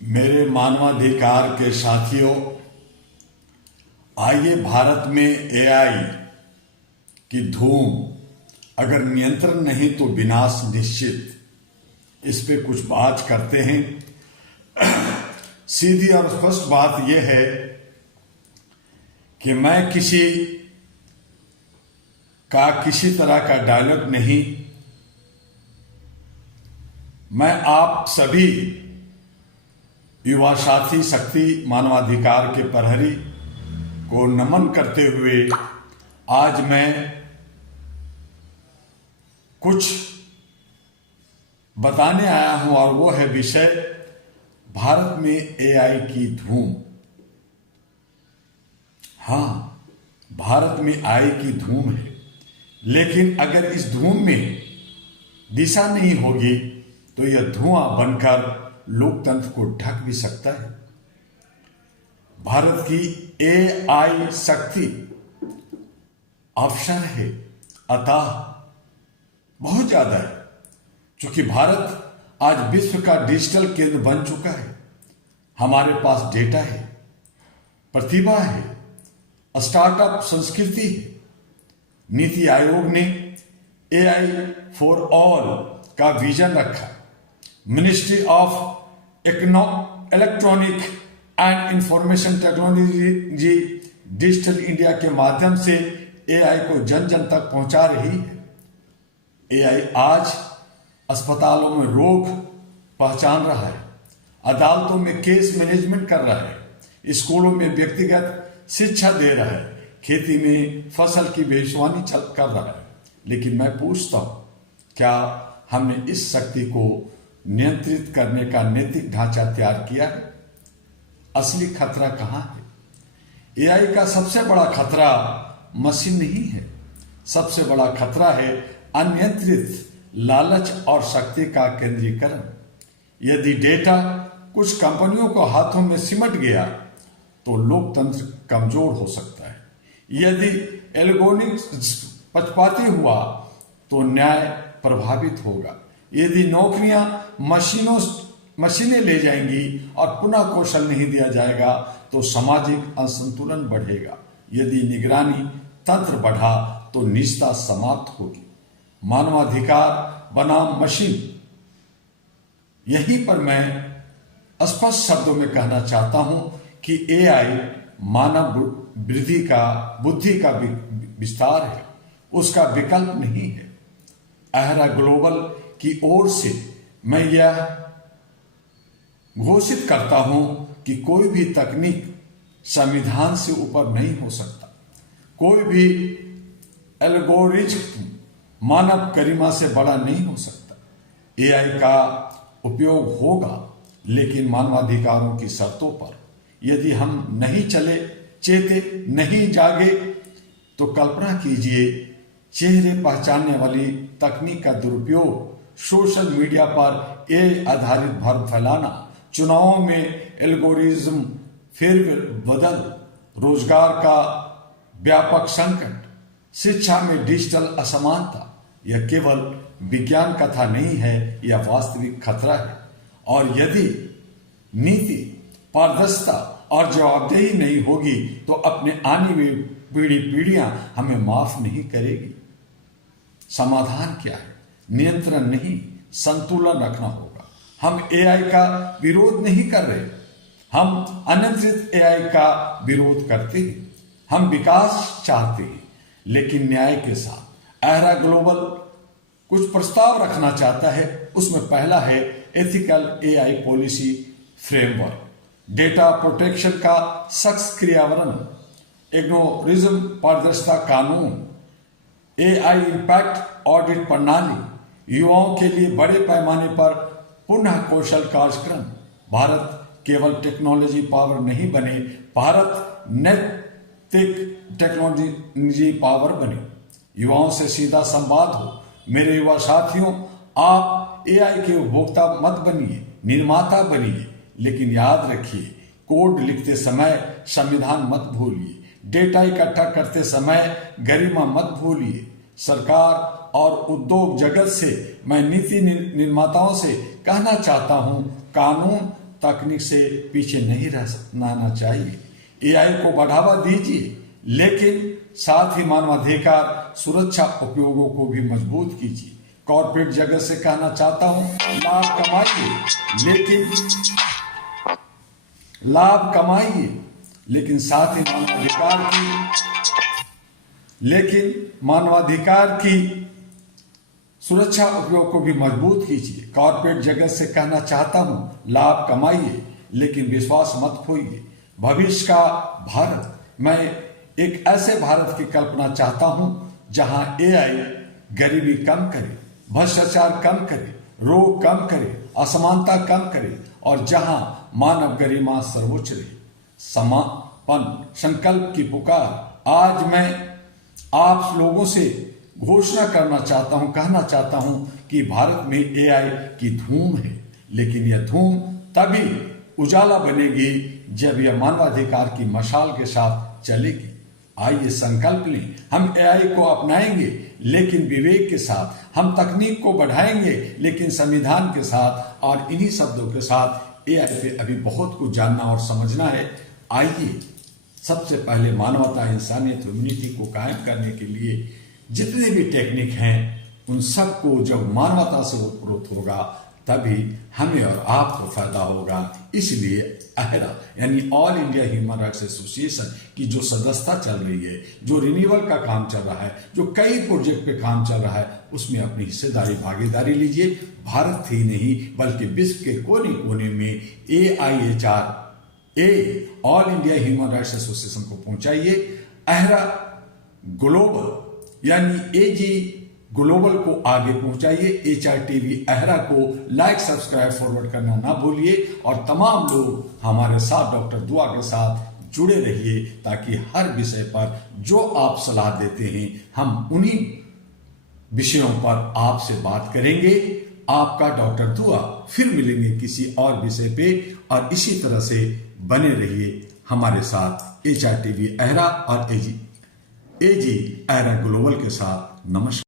मेरे मानवाधिकार के साथियों, आइए भारत में एआई की धूम अगर नियंत्रण नहीं तो विनाश निश्चित, इस पे कुछ बात करते हैं। सीधी और स्पष्ट बात यह है कि मैं किसी तरह का डायलॉग नहीं, मैं आप सभी युवा साथी शक्ति मानवाधिकार के प्रहरी को नमन करते हुए आज मैं कुछ बताने आया हूं, और वो है विषय भारत में एआई की धूम। हाँ, भारत में एआई की धूम है, लेकिन अगर इस धूम में दिशा नहीं होगी तो यह धुआं बनकर लोकतंत्र को ढक भी सकता है। भारत की एआई शक्ति अवसर है, अतः बहुत ज्यादा है, क्योंकि भारत आज विश्व का डिजिटल केंद्र बन चुका है। हमारे पास डेटा है, प्रतिभा है, स्टार्टअप संस्कृति है। नीति आयोग ने एआई फॉर ऑल का विजन रखा। Ministry of electronic and information technology digital India के माध्यम से एआई को जन जन तक पहुंचा रही है। एआई आज अस्पतालों में रोग पहचान रहा है, अदालतों में केस मैनेजमेंट कर रहा है, स्कूलों में व्यक्तिगत शिक्षा दे रहा है, खेती में फसल की भविष्यवाणी कर रहा है। लेकिन मैं पूछता हूं, क्या हमने इस शक्ति को नियंत्रित करने का नैतिक ढांचा तैयार किया है? असली खतरा कहां है? एआई का सबसे बड़ा खतरा मशीन नहीं है, सबसे बड़ा खतरा है अनियंत्रित लालच और शक्ति का केंद्रीकरण। यदि डेटा कुछ कंपनियों को हाथों में सिमट गया तो लोकतंत्र कमजोर हो सकता है। यदि एल्गोरिथम्स पक्षपाती हुआ तो न्याय प्रभावित होगा। यदि नौकरियां मशीनें ले जाएंगी और पुनः कौशल नहीं दिया जाएगा तो सामाजिक असंतुलन बढ़ेगा। यदि निगरानी तंत्र बढ़ा तो निजता समाप्त होगी। मानवाधिकार बनाम मशीन, यहीं पर मैं स्पष्ट शब्दों में कहना चाहता हूं कि एआई मानव बुद्धि का विस्तार है, उसका विकल्प नहीं है। अहरा ग्लोबल की ओर से मैं यह घोषित करता हूं कि कोई भी तकनीक संविधान से ऊपर नहीं हो सकता। कोई भी एल्गोरिथम मानव गरिमा से बड़ा नहीं हो सकता। एआई का उपयोग होगा, लेकिन मानवाधिकारों की शर्तों पर। यदि हम नहीं चेते, नहीं जागे तो कल्पना कीजिए, चेहरे पहचानने वाली तकनीक का दुरुपयोग, सोशल मीडिया पर एआई आधारित भ्रम फैलाना, चुनावों में एल्गोरिज्म फेरबदल, रोजगार का व्यापक संकट, शिक्षा में डिजिटल असमानता, यह केवल विज्ञान कथा नहीं है, यह वास्तविक खतरा है। और यदि नीति, पारदर्शिता और जवाबदेही नहीं होगी तो अपने आने वाली पीढ़ियां हमें माफ नहीं करेगी। समाधान क्या है? नियंत्रण नहीं, संतुलन रखना होगा। हम एआई का विरोध नहीं कर रहे, हम अनियंत्रित एआई का विरोध करते हैं। हम विकास चाहते हैं, लेकिन न्याय के साथ। अहरा ग्लोबल कुछ प्रस्ताव रखना चाहता है, उसमें पहला है ethical AI policy framework, data protection का सख्त क्रियान्वयन, एल्गोरिथम पारदर्शिता कानून, एआई इंपैक्ट ऑडिट प्रणाली, युवाओं के लिए बड़े पैमाने पर पुनः कौशल कार्यक्रम। भारत केवल टेक्नोलॉजी पावर नहीं बने, भारत नैतिक टेक्नोलॉजी पावर बने। युवाओं से सीधा संवाद हो। मेरे युवा साथियों, आप एआई के उपभोक्ता मत बनिए, निर्माता बनिए, लेकिन याद रखिए, कोड लिखते समय संविधान मत भूलिए, डेटा इकट्ठा करते समय गरिमा मत भूलिए। सरकार और उद्योग जगत से मैं नीति निर्माताओं से कहना चाहता हूं, कानून तकनीक से पीछे नहीं रहना चाहिए। एआई को बढ़ावा दीजिए, लेकिन साथ ही मानवाधिकार सुरक्षा उपयोगों को भी मजबूत कीजिए। कॉर्पोरेट जगत से कहना चाहता हूं, लाभ कमाइए, लेकिन साथ ही मानवाधिकार की सुरक्षा उपयोग को भी मजबूत कीजिए। कॉर्पोरेट जगत से कहना चाहता हूं, लाभ कमाइए, लेकिन विश्वास मत खोइए। भविष्य का भारत, मैं एक ऐसे भारत की कल्पना चाहता हूं जहां एआई गरीबी कम करे, भ्रष्टाचार कम करे, रोग कम करे, असमानता कम करे, और जहां मानव गरिमा सर्वोच्च रहे। समापन संकल्प की पुकार। आज मैं आप लोगों से घोषणा करना चाहता हूं, कहना चाहता हूं कि भारत में एआई की धूम है, लेकिन यह धूम तभी उजाला बनेगी जब यह मानवाधिकार की मशाल के साथ चलेगी। आइए संकल्प लें, हम एआई को अपनाएंगे लेकिन विवेक के साथ। हम तकनीक को बढ़ाएंगे लेकिन संविधान के साथ। और इन्हीं शब्दों के साथ एआई पे अभी बहुत कुछ जानना और समझना है। आइए सबसे पहले मानवता, इंसानियत, ह्यूमैनिटी को कायम करने के लिए जितने भी टेक्निक हैं उन सबको जब मानवता से उत्प्रोत होगा तभी हमें और आपको फायदा होगा। इसलिए अहरा यानी all India human rights association की जो सदस्यता चल रही है, जो रिन्यूअल का काम चल रहा है, जो कई प्रोजेक्ट पे काम चल रहा है, उसमें अपनी हिस्सेदारी, भागीदारी लीजिए। भारत ही नहीं बल्कि विश्व के कोने कोने में AIHR all India human rights association को पहुंचाइए। अहरा ग्लोबल यानी AG ग्लोबल को आगे पहुंचाइए। HRTV अहरा को लाइक, सब्सक्राइब, फॉरवर्ड करना ना भूलिए। और तमाम लोग हमारे साथ डॉक्टर दुआ के साथ जुड़े रहिए ताकि हर विषय पर जो आप सलाह देते हैं हम उन्हीं विषयों पर आपसे बात करेंगे। आपका डॉक्टर दुआ। फिर मिलेंगे किसी और विषय पे, और इसी तरह से बने रहिए हमारे साथ HRTV अहरा और AG अहरा ग्लोबल के साथ। नमस्कार।